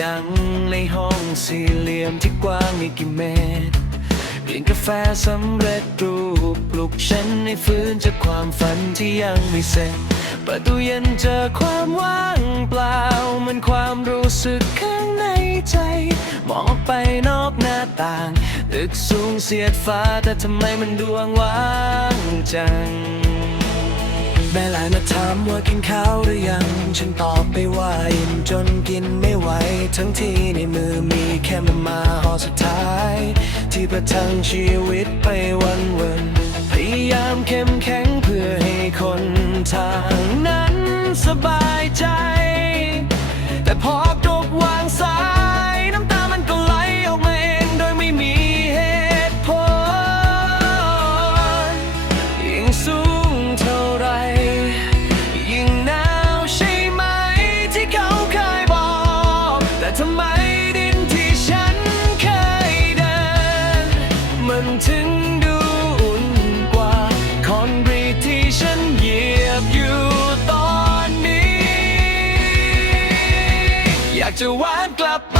ดังในห้องสี่เหลี่ยมที่กว้างไม่กี่เมตรเปลี่ยนกาแฟสำเร็จรูปปลุกฉันให้ฟื้นจากความฝันที่ยังไม่เสร็จปิดตู้เย็นเจอความว่างเปล่า มันความรู้สึกข้างในใจ มองออกไปนอกหน้าต่างตึกสูงเสียดฟ้าแต่ทำไมมันดวงว่างจัง แม่หลานมาถามว่ากินข้าวหรือยัง ฉันตอบไปว่าอิ่มจนกินไม่ไหว ทั้งที่ในมือมีแค่มามาห่อสุดท้าย ที่ประทังชีวิตไปวันวันพยายามเข้มแข็งเพื่อให้ากจะหวานกลับไป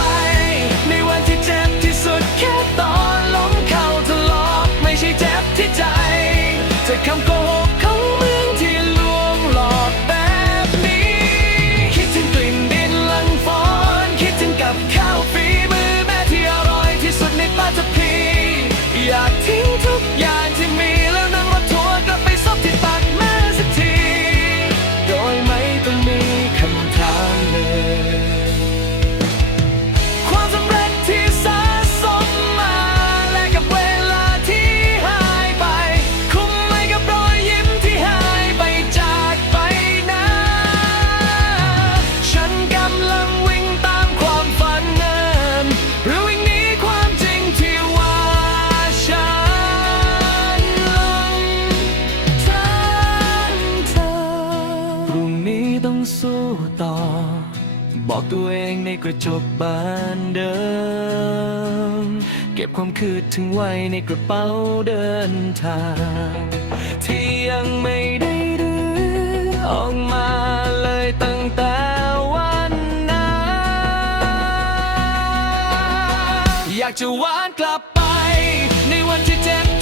อกตัวเองในกระจกบานเดิม เก็บความคืดถึงไว้ในกระเป๋าเดินทาง ที่ยังไม่ได้รื้อออกมาเลยตั้งแต่วันนั้น อยากจะหวานกลับไป ในวันที่เจ็บ